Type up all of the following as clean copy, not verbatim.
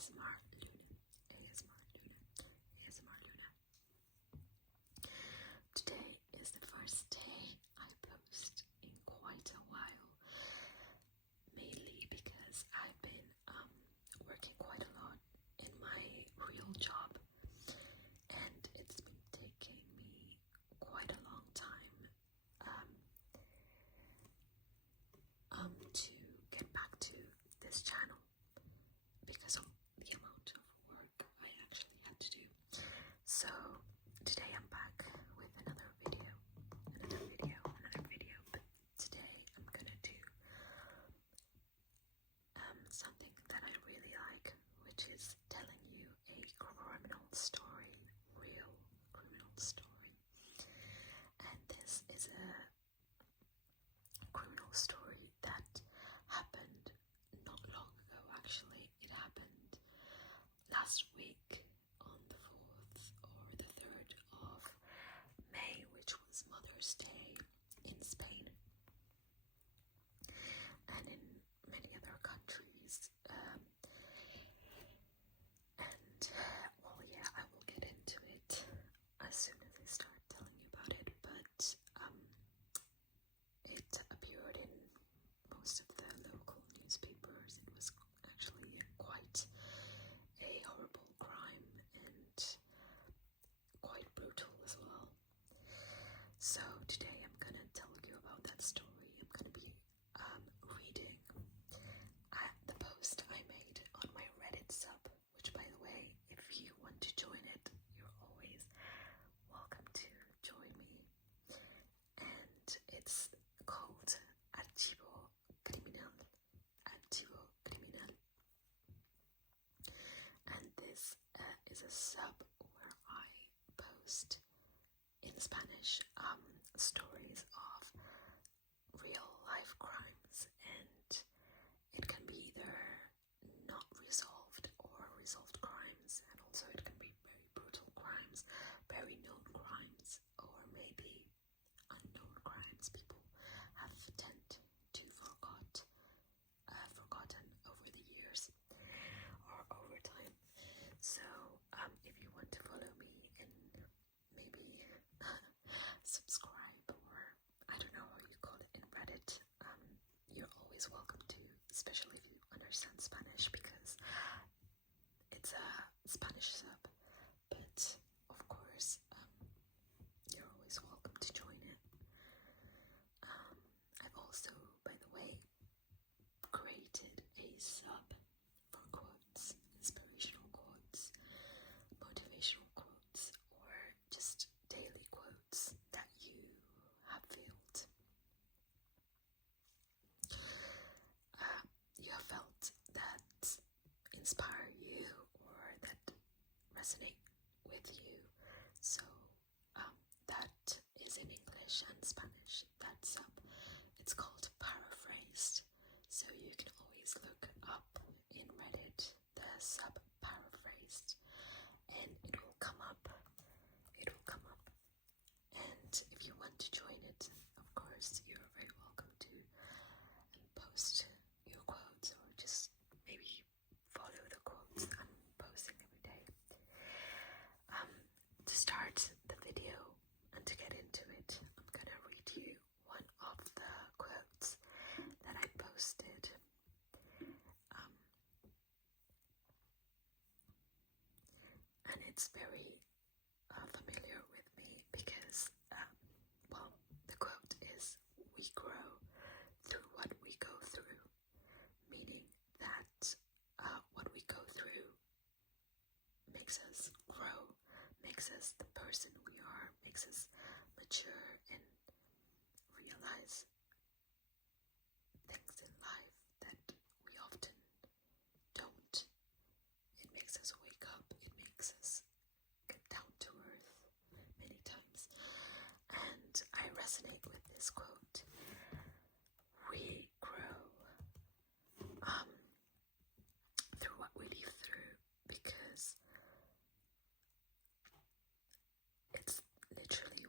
ASMR Luna, ASMR Luna, ASMR Luna. Today is the first day I post in quite a while, mainly because I've been working quite a lot in my real job, and it's been taking me quite a long time to get back to this channel because of the amount of work I actually had to do. So today I'm back with another video, but today I'm gonna do something that I really like, which is telling you a criminal story, real criminal story. And this is a criminal story that happened not long ago. Actually, it happened last week on the 4th or the 3rd of May, which was Mother's Day in Spain and in many other countries. Well, yeah, I will get into it as soon as I start telling you about it, but it appeared in most of the local newspapers. It was actually quite a horrible crime and quite brutal as well. So today I'm gonna tell you about that story. I'm gonna be reading the post I made on my Reddit sub, which, by the way, if you want to join it, you're always welcome to join me. And it's called Archivo Criminal. And this is a sub where I post in Spanish stories of real life crimes, and it can be either not resolved or resolved crimes, and also it can be very brutal crimes, very known crimes, or maybe unknown crimes people have tend to forgotten over the years or over time. So if you want to follow me and maybe subscribe, or I don't know how you call it in Reddit, you're always welcome to, especially if you understand Spanish, because it's a Spanish sub. But of course, you're always welcome to join it. I've also, by the way, created a sub for quotes, inspirational quotes, motivational quotes, or just daily quotes that you have felt. You have felt that inspire you or that resonate with you. So that is in English and Spanish. That sub, it's called Paraphrased. So you can always look up in Reddit the sub Paraphrased, and it will come up. And if you want to join it, of course, you're very welcome to, and post your quotes, or just maybe follow the quotes I'm posting every day. To start the video and to get into it, I'm gonna read you one of the quotes that I posted. And it's very familiar with me because, well, the quote is, "We grow through what we go through," meaning that what we go through makes us grow, makes us the person we are, makes us mature and realize things in life that we often don't. It makes us wake up, it makes us get down to earth many times. And I resonate with this quote. We grow through what we live through, because it's literally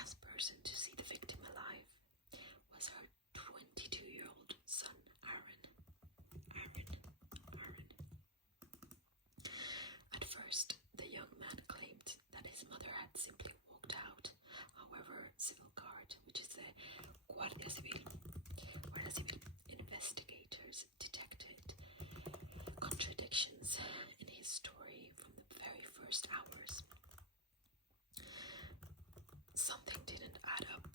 last person to see the victim alive was her 22-year-old son, Aaron. At first, the young man claimed that his mother had simply walked out. However, civil guard, which is the Guardia Civil, investigators detected contradictions in his story from the very first hours. Something didn't add up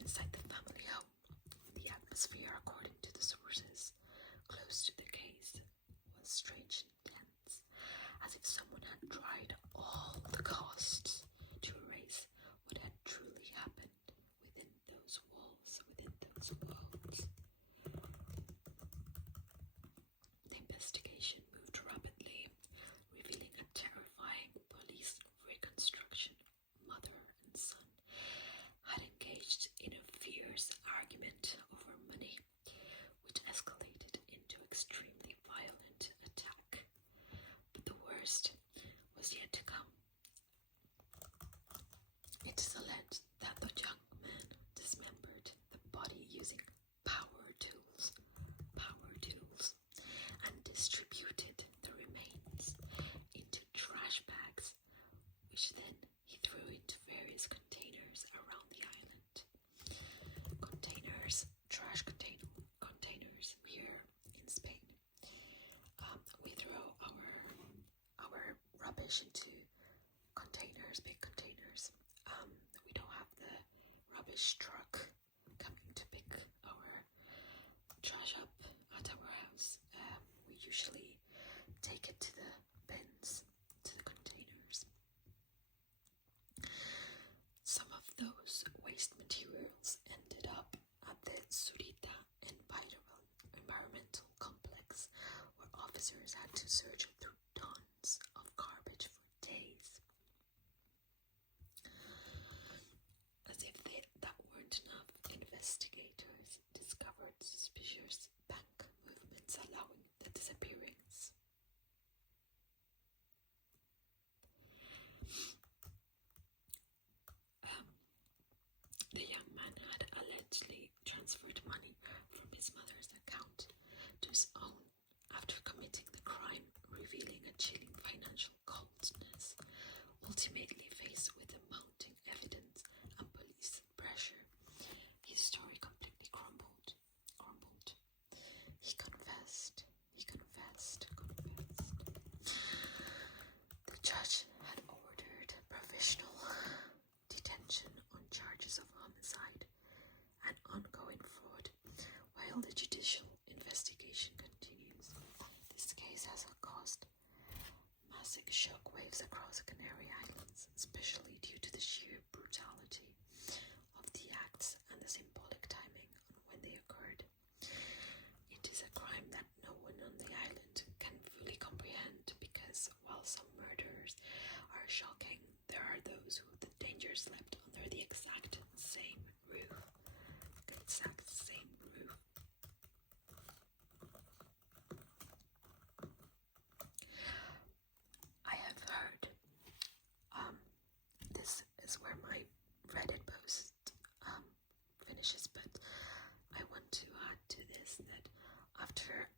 inside the family home. The atmosphere, according to the sources close to the case, was strangely tense, as if someone had tried all the costs to erase what had truly happened within those walls. The investigation moved rapidly, revealing a terrifying police reconstruction. Mother and son had engaged in a fierce argument over money, which escalated into extremely violent attack. But the worst was yet to come. It is alleged that the young man dismembered the body using power tools, and distributed the remains into trash bags, which then he threw into various containers around the island. Trash containers here in Spain. We throw our rubbish into containers, big containers. We don't have the rubbish truck coming to pick our trash up at our house. We usually take it to the bins, to the containers. Some of those waste materials ended up at the Zurita environmental complex, where officers had to search through tons of garbage for days. As if that weren't enough, investigators discovered suspicious bank movements allowing the disappearance. The young man had allegedly transferred money from his mother's account to his own after committing the crime, revealing a chilling financial coldness. Ultimately faced with the mounting evidence and police pressure, his story completely crumbled. He confessed. The judge had ordered provisional detention on charges of homicide and ongoing fraud while the judicial investigation continues. This case has caused massive shockwaves across the Canary Islands, especially due to the sheer brutality of the acts and the symbolic timing on when they occurred. It is a crime that no one on the island can fully comprehend, because while some murders are shocking, there are those who the danger slept under the exact same roof. I have heard, this is where my Reddit post finishes, but I want to add to this that after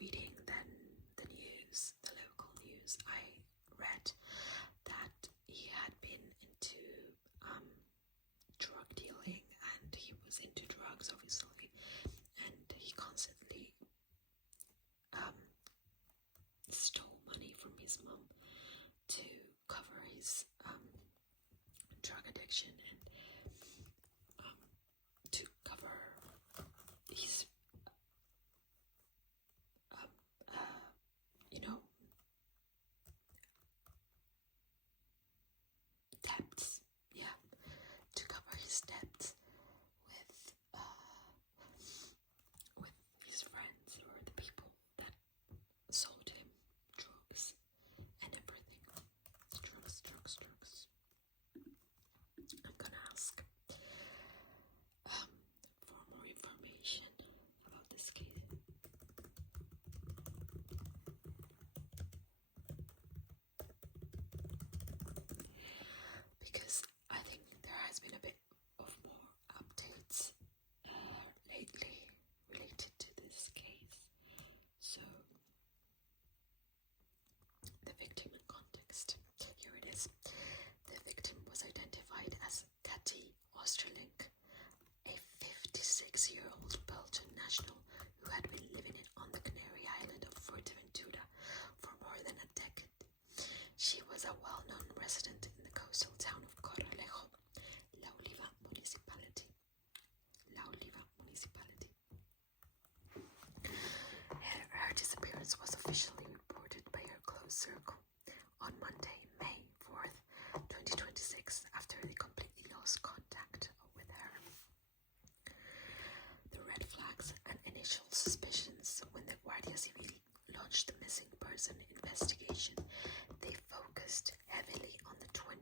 reading the news, the local news, I read that he had been into drug dealing, and he was into drugs, obviously, and he constantly stole money from his mom to cover his drug addiction and to cover his debts, to cover his debts with his friends or the people that sold him drugs and everything. Drugs. I'm gonna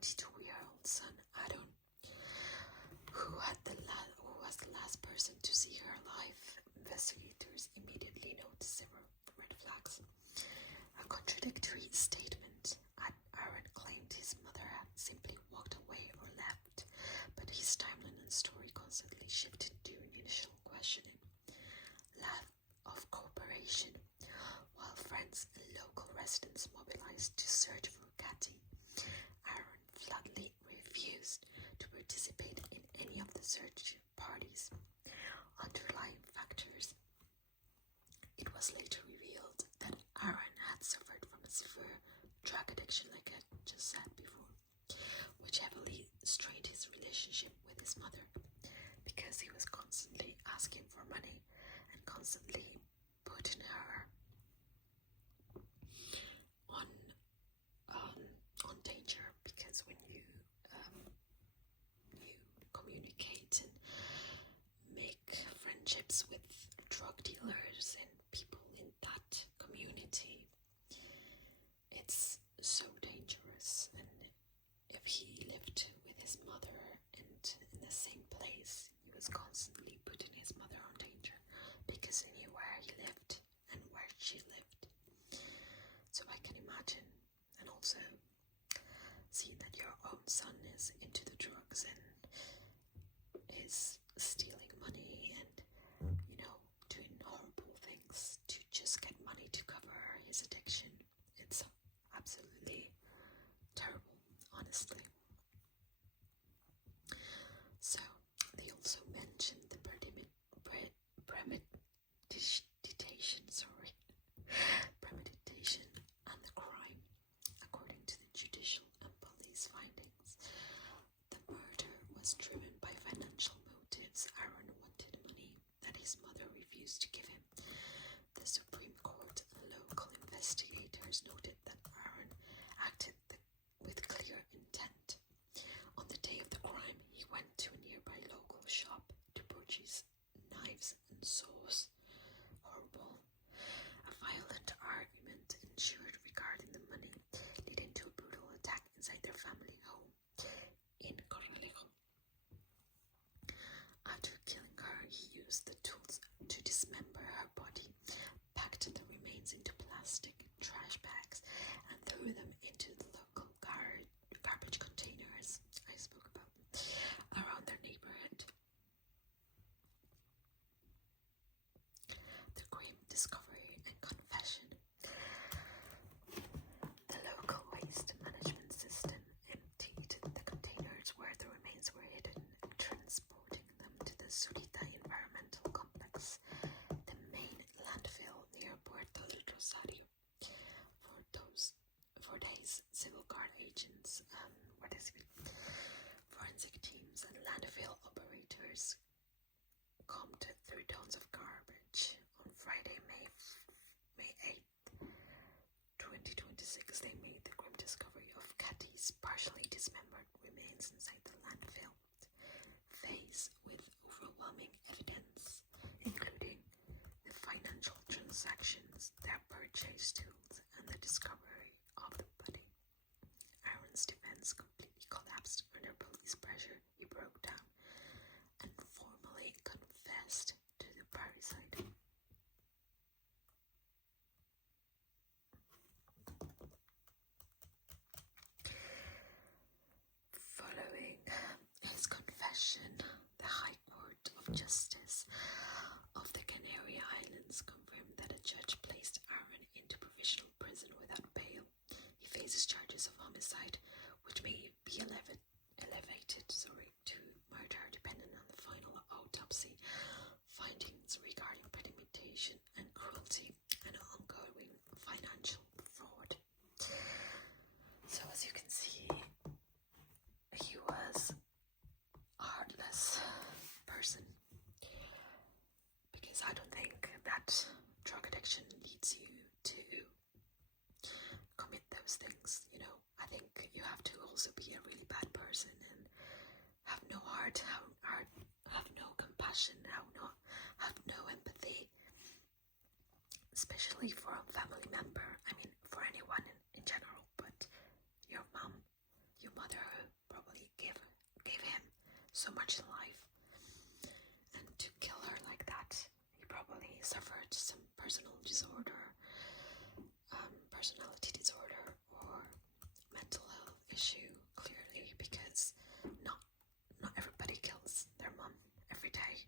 22-year-old son, Adam, who was the last person to see her alive. Investigators immediately noticed several red flags. A contradictory statement. Aaron claimed his mother had simply walked away or left, but his timeline and story constantly shifted during initial questioning. Lack of cooperation. While friends and local residents mobilized to search for Katty, Aaron flatly refused to participate in any of the search parties. Underlying factors. It was later revealed that Aaron had suffered from a severe drug addiction, like I just said before, which heavily strained his relationship with his mother, because he was constantly asking for money and constantly putting her on danger, because when you communicate and make friendships with drug dealers and people in that community, it's so dangerous. And if he lived with his mother and in the same place, he was constantly putting his mother on danger, because he knew where he lived and where she lived. So I can imagine, and also seeing that your own son is into the drugs and is stealing money and, doing horrible things to just get money to cover his addiction. It's absolutely terrible, honestly. So, they also mentioned the premeditation and the crime. According to the judicial and police findings, the murder was driven by financial motives. Aaron wanted money that his mother refused to give him. The Supreme Court and local investigators noted that Aaron acted with clear intent. On the day of the crime, he went to a nearby local shop to purchase knives and saws. Horrible. A violent argument ensued regarding the money, leading to a brutal attack inside their family home in Corralejo. After killing her, he used the tools to dismember her body, packed the remains into plastic trash bags, and threw them into the local garbage containers I spoke about around their neighborhood. The grim discovery and confession. The local waste management system emptied the containers where the remains were hidden and transporting them to the Zurita environmental complex, the main landfill near Puerto Rosario. For days, civil guard agents, forensic teams and landfill operators combed 3 tons of garbage. On Friday, May 8th, 2026, they made the grim discovery of Katty's partially dismembered remains inside the landfill, faced with overwhelming evidence, including the financial transactions, their purchase tools, and the discovery of the body. Aaron's defense completely collapsed under police pressure. He broke down and formally confessed to the parricide. Following his confession, the High Court of Justice of the Canary Islands confirmed that a judge placed Aaron into provisional prison without bail. He faces charges of homicide, which may be elevated to murder, depending on the final autopsy findings regarding premeditation and cruelty and ongoing financial fraud. So as you can see, he was a heartless person, because I don't think that drug addiction leads you to commit those things. I think you have to also be a really bad person and have so much in life. And to kill her like that, he probably suffered some personality disorder, or mental health issue, clearly, because not everybody kills their mom every day.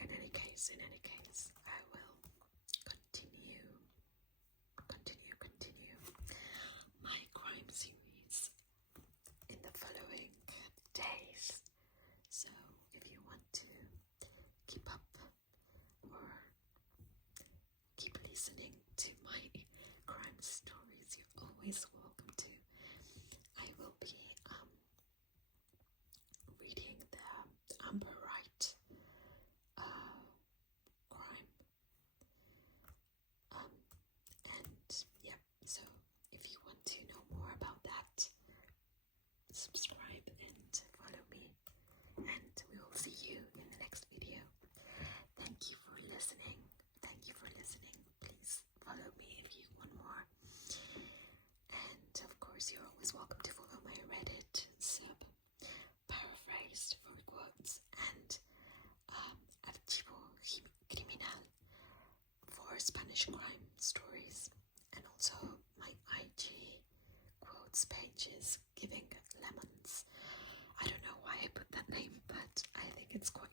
In any case, I will continue my crime series in the following days. So if you want to keep up or keep listening to my crime stories, you're always welcome to. I will be reading the Amber Wright crime. And yeah, so if you want to know more about that, subscribe and follow me, and we will see you in the next video. Thank you for listening. Please follow me if you want more. And of course, you're always welcome to follow my Reddit sub, paraphrased for quotes, and Archivo Criminal for Spanish crime stories, and also my IG quotes pages, Giving Lemons. I don't know why I put that name, but I think it's quite